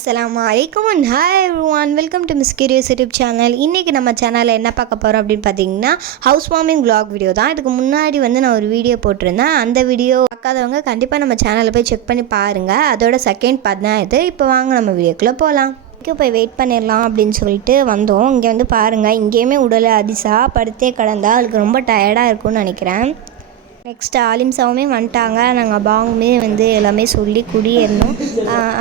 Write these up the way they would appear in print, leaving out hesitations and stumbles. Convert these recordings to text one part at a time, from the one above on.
அஸ்ஸலாமு அலைக்கும் and hi everyone, welcome to miss curious YouTube channel. இன்றைக்கி நம்ம சேனலில் என்ன பார்க்க போகிறோம் அப்படின்னு பார்த்தீங்கன்னா ஹவுஸ் வார்மிங் vlog வீடியோ தான். இதுக்கு முன்னாடி நான் ஒரு வீடியோ போட்டிருந்தேன். அந்த வீடியோ பார்க்காதவங்க கண்டிப்பாக நம்ம சேனலில் போய் செக் பண்ணி பாருங்கள். அதோட செகண்ட் பார்ட் தான் இது. இப்போ வாங்க நம்ம வீடியோக்குள்ளே போகலாம். இங்கே போய் வெயிட் பண்ணிடலாம் அப்படின்னு சொல்லிட்டு வந்தோம். இங்கே பாருங்கள், இங்கேயுமே உடலை அதிசா படுத்தே கிடந்தா அவளுக்கு ரொம்ப டயர்டாக இருக்கும்னு நினைக்கிறேன். நெக்ஸ்ட்டு ஆலிம்சாவுமே வந்துட்டாங்க. நாங்கள் பாங்குமே எல்லாமே சொல்லி குடியேறணும்.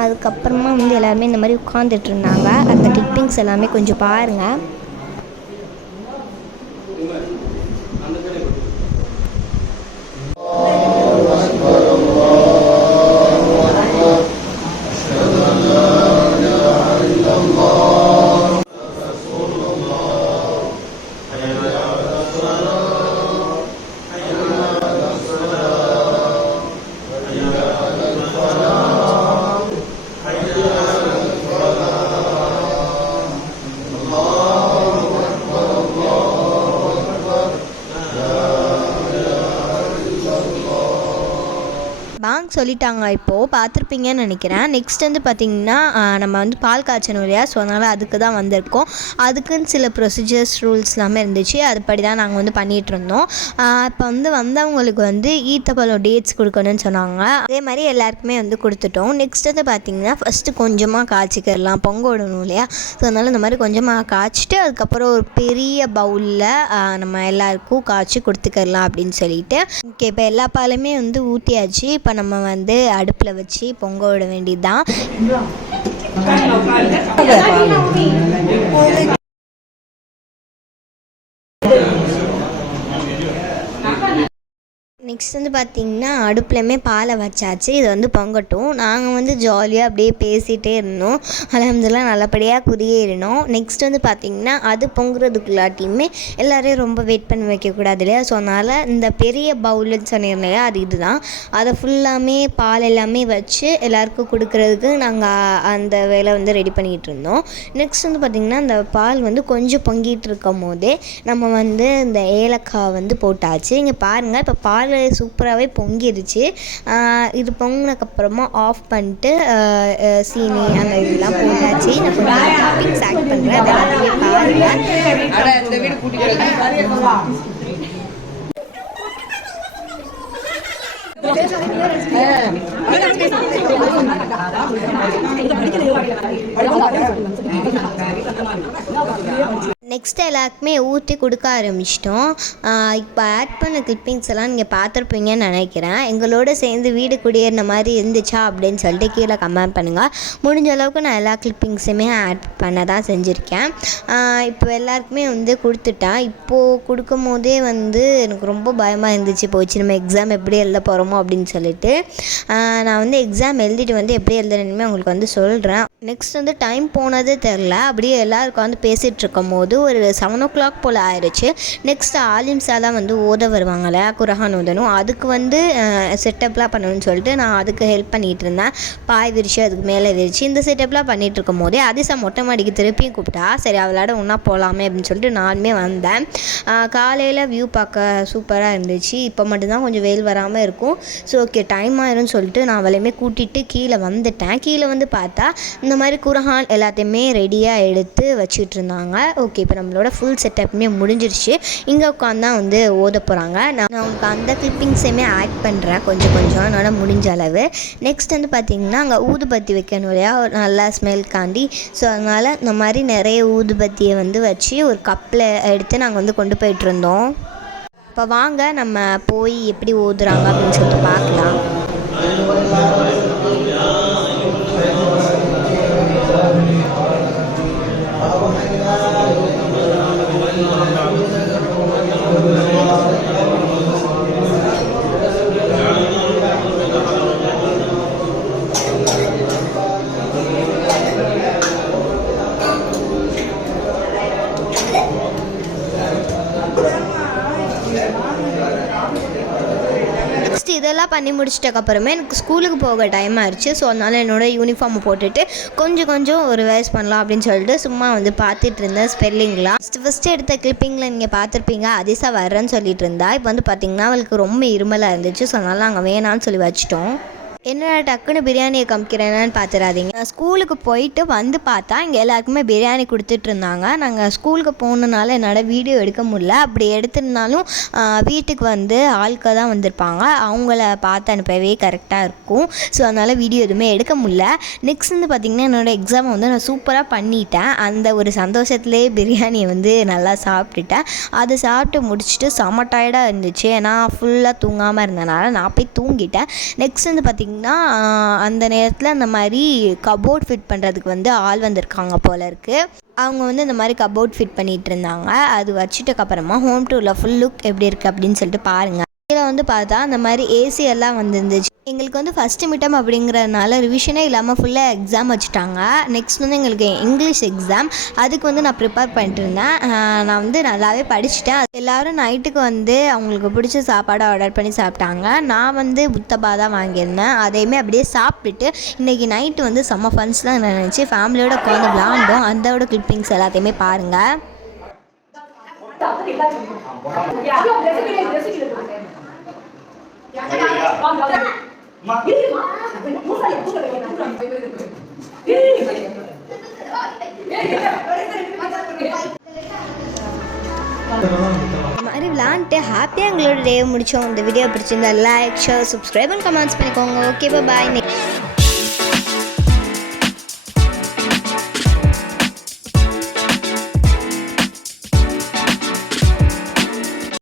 அதுக்கப்புறமா எல்லாருமே இந்த மாதிரி உட்காந்துட்டு இருந்தாங்க. அந்த கிளிப்பிங்ஸ் எல்லாமே கொஞ்சம் பாருங்கள். பாங் சொல்லிட்டாங்க, இப்போது பார்த்துருப்பீங்கன்னு நினைக்கிறேன். நெக்ஸ்ட் பார்த்திங்கன்னா நம்ம பால் காய்ச்சணும் இல்லையா, ஸோ அதனால் அதுக்கு தான் வந்திருக்கோம். அதுக்குன்னு சில ப்ரொசீஜர்ஸ் ரூல்ஸ் எல்லாமே இருந்துச்சு. அதுபடி தான் நாங்கள் பண்ணிகிட்டு இருந்தோம். இப்போ வந்தவங்களுக்கு ஈத்தப்பழம் டேட்ஸ் கொடுக்கணும்னு சொன்னாங்க. அதே மாதிரி எல்லாருக்குமே கொடுத்துட்டோம். நெக்ஸ்ட் பார்த்திங்கன்னா ஃபஸ்ட்டு கொஞ்சமாக காய்ச்சிக்கிறலாம், பொங்க விடணும் இல்லையா, ஸோ அதனால் இந்த மாதிரி கொஞ்சமாக காய்ச்சிட்டு அதுக்கப்புறம் ஒரு பெரிய பவுலில் நம்ம எல்லாருக்கும் காய்ச்சி கொடுத்துக்கலாம் அப்படின்னு சொல்லிட்டு. ஓகே, இப்போ எல்லா பாலுமே ஊற்றியாச்சு. இப்போ நம்ம அடுப்பில் வச்சு பொங்க விட வேண்டியது தான். நெக்ஸ்ட் பார்த்திங்கன்னா அடுப்புலையுமே பாலை வச்சாச்சு. இது பொங்கட்டும். நாங்கள் ஜாலியாக அப்படியே பேசிகிட்டே இருந்தோம். அல்ஹம்துலில்லாஹ் நல்லபடியாக குடியேறினோம். நெக்ஸ்ட் பார்த்திங்கன்னா அது பொங்குறதுக்குள்ளாட்டியுமே எல்லோரையும் ரொம்ப வெயிட் பண்ணி வைக்கக்கூடாது இல்லையா, ஸோ அதனால் இந்த பெரிய பவுலுன்னு சொன்னேன் இல்லையா, அது இதுதான். அதை ஃபுல்லாமே பால் எல்லாமே வச்சு எல்லாருக்கும் கொடுக்குறதுக்கு நாங்கள் அந்த வேலை ரெடி பண்ணிகிட்டு இருந்தோம். நெக்ஸ்ட் பார்த்திங்கன்னா இந்த பால் கொஞ்சம் பொங்கிட்டு இருக்கும் போதே நம்ம இந்த ஏலக்காய் போட்டாச்சு. இங்கே பாருங்கள், இப்போ பால் சூப்பராகவே பொங்கிடுச்சு. இது பொங்கினதுக்கப்புறமா ஆஃப் பண்ணிட்டு சீனி அந்த இதெல்லாம் போட்டாச்சு. நான் கொஞ்சம் டாப்பிங்ஸ் ஆட் பண்ணுறேன், அது எல்லாத்தையுமே பாருங்கள். நெக்ஸ்ட் எல்லாருக்குமே ஊற்றி கொடுக்க ஆரம்பிச்சிட்டோம். இப்போ ஆட் பண்ண கிளிப்பிங்ஸ் எல்லாம் நீங்கள் பார்த்துருப்பீங்கன்னு நினைக்கிறேன். எங்களோட சேர்ந்து வீடு குடியேறின மாதிரி இருந்துச்சா அப்படின்னு சொல்லிட்டு கீழே கமெண்ட் பண்ணுங்கள். முடிஞ்ச அளவுக்கு நான் எல்லா கிளிப்பிங்ஸுமே ஆட் பண்ண தான் செஞ்சுருக்கேன். இப்போ எல்லாருக்குமே கொடுத்துட்டேன். இப்போது கொடுக்கும் போதே எனக்கு ரொம்ப பயமாக இருந்துச்சு, போச்சு நம்ம எக்ஸாம் எப்படி எழுத போகிறோமோ அப்படின்னு சொல்லிட்டு. நான் எக்ஸாம் எழுதிட்டு எப்படி எழுதுறேன்னு உங்களுக்கு சொல்கிறேன். நெக்ஸ்ட் டைம் போனதே தெரில. அப்படியே எல்லோரும் பேசிகிட்டு இருக்கும் போது ஒரு 7 o'clock போல் ஆயிடுச்சு. நெக்ஸ்ட் ஆலிம்ஸா தான் ஓத வருவாங்கள்ல, குர்ஆன் ஓதணும். அதுக்கு செட்டப்லாம் பண்ணணும்னு சொல்லிட்டு நான் அதுக்கு ஹெல்ப் பண்ணிகிட்டு இருந்தேன். பாய் விரிச்சு அதுக்கு மேலே விரிச்சு இந்த செட்டப்லாம் பண்ணிகிட்டு இருக்கும் போதே அதிசா மொட்டை மாடிக்கு திருப்பியும் கூப்பிட்டா. சரி அவளோட ஒன்றா போகலாமே அப்படின்னு சொல்லிட்டு நானுமே வந்தேன். காலையில் வியூ பார்க்க சூப்பராக இருந்துச்சு. இப்போ மட்டும்தான் கொஞ்சம் வெயில் வராமல் இருக்கும். ஸோ ஓகே, டைம் ஆயிரும்னு சொல்லிட்டு நான் அவளையுமே கூட்டிகிட்டு கீழே வந்துட்டேன். கீழே பார்த்தா இந்த மாதிரி குர்ஆன் எல்லாத்தையுமே ரெடியாக எடுத்து வச்சுட்டு இருந்தாங்க. ஓகே, இப்போ நம்மளோட ஃபுல் செட்டப்புமே முடிஞ்சிருச்சு. இங்கே உட்காந்து தான் ஓத போகிறாங்க. நான் உங்களுக்கு அந்த கிளிப்பிங்ஸையுமே ஆட் பண்ணுறேன் கொஞ்சம் என்னால் முடிஞ்ச அளவு. நெக்ஸ்ட் பார்த்திங்கன்னா அங்கே ஊதுபத்தி வைக்கணும் இல்லையா, ஒரு நல்லா ஸ்மெல்காண்டி. ஸோ அதனால் இந்த மாதிரி நிறைய ஊதுபத்தியை வச்சு ஒரு கப்பில் எடுத்து நாங்கள் கொண்டு போயிட்டுருந்தோம். இப்போ வாங்க நம்ம போய் எப்படி ஓதுறாங்க அப்படின்னு சொல்லிட்டு பார்க்கலாம். இதெல்லாம் பண்ணி முடிச்சிட்டக்கப்புறமே எனக்கு ஸ்கூலுக்கு போக டைம் ஆயிடுச்சு. ஸோ அதனால் என்னோடய யூனிஃபார்மை போட்டுட்டு கொஞ்சம் ஒரு ரிவைஸ் பண்ணலாம் அப்படின்னு சொல்லிட்டு சும்மா பார்த்துட்டு இருந்தேன் ஸ்பெல்லிங்லாம். ஃபஸ்ட்டு எடுத்த கிளிப்பிங்கில் நீங்கள் பார்த்துருப்பீங்க, அதிசா வர்றேன்னு சொல்லிட்டு இருந்தா. இப்போ பார்த்திங்கன்னா அவளுக்கு ரொம்ப இருமலாக இருந்துச்சு. ஸோ அதனால் நாங்கள் வேணான்னு சொல்லி வச்சிட்டோம். என்னடா டக்குன்னு பிரியாணியை காமிக்கிறேன்னு பார்த்துடாதீங்க. நான் ஸ்கூலுக்கு போயிட்டு வந்து பார்த்தா இங்கே எல்லாருக்குமே பிரியாணி கொடுத்துட்டு இருந்தாங்க. நாங்கள் ஸ்கூலுக்கு போனனால என்னால் வீடியோ எடுக்க முடியல. அப்படி எடுத்திருந்தாலும் வீட்டுக்கு வந்து ஆட்கள் தான் வந்திருப்பாங்க, அவங்கள பார்த்து அனுப்பவே கரெக்டாக இருக்கும். ஸோ அதனால் வீடியோ எதுவுமே எடுக்க முடியல. நெக்ஸ்ட் வந்து பார்த்திங்கன்னா என்னோடய எக்ஸாமை வந்து நான் சூப்பராக பண்ணிட்டேன். அந்த ஒரு சந்தோஷத்துலேயே பிரியாணியை வந்து நல்லா சாப்பிட்டுட்டேன். அது சாப்பிட்டு முடிச்சுட்டு செம டயர்டாக இருந்துச்சு. ஏன்னா ஃபுல்லாக தூங்காமல் இருந்தனால நான் போய் தூங்கிட்டேன். நெக்ஸ்ட் வந்து பார்த்திங்கன்னா அந்த நேரத்தில் அந்த மாதிரி கபோர்ட் ஃபிட் பண்ணுறதுக்கு வந்து ஆள் வந்திருக்காங்க போல இருக்குது. அவங்க வந்து இந்த மாதிரி கபோர்ட் ஃபிட் பண்ணிகிட்டு இருந்தாங்க. அது வச்சுட்டக்கப்புறமா ஹோம் டூரில் ஃபுல் லுக் எப்படி இருக்குது அப்படின்னு சொல்லிட்டு பாருங்கள். இதில் வந்து பார்த்தா அந்த மாதிரி ஏசி எல்லாம் வந்துருந்துச்சு. எங்களுக்கு வந்து ஃபஸ்ட்டு மிட்டம் அப்படிங்கிறதுனால ரிவிஷனே இல்லாமல் ஃபுல்லாக எக்ஸாம் வச்சுட்டாங்க. நெக்ஸ்ட் வந்து எங்களுக்கு இங்கிலீஷ் எக்ஸாம். அதுக்கு வந்து நான் ப்ரிப்பேர் பண்ணிட்டு இருந்தேன். நான் வந்து நல்லாவே படிச்சுட்டேன். எல்லோரும் நைட்டுக்கு வந்து அவங்களுக்கு பிடிச்ச சாப்பாடை ஆர்டர் பண்ணி சாப்பிட்டாங்க. நான் வந்து முத்தபா தான் வாங்கியிருந்தேன். அதையுமே அப்படியே சாப்பிட்டுட்டு இன்றைக்கி நைட்டு வந்து செம்ம ஃபன்ஸ் தான் நினச்சி ஃபேமிலியோட உட்காந்து விளாண்டோம். அதோட கிளிப்பிங்ஸ் எல்லாத்தையுமே பாருங்கள். மாதிரி விளாண்டுட்டு ஹாப்பியாக எங்களோட டே முடித்தோம். இந்த வீடியோ பிடிச்சிருந்தா like, share, subscribe and comments பண்ணிக்கோங்க. ஓகே, பாய்.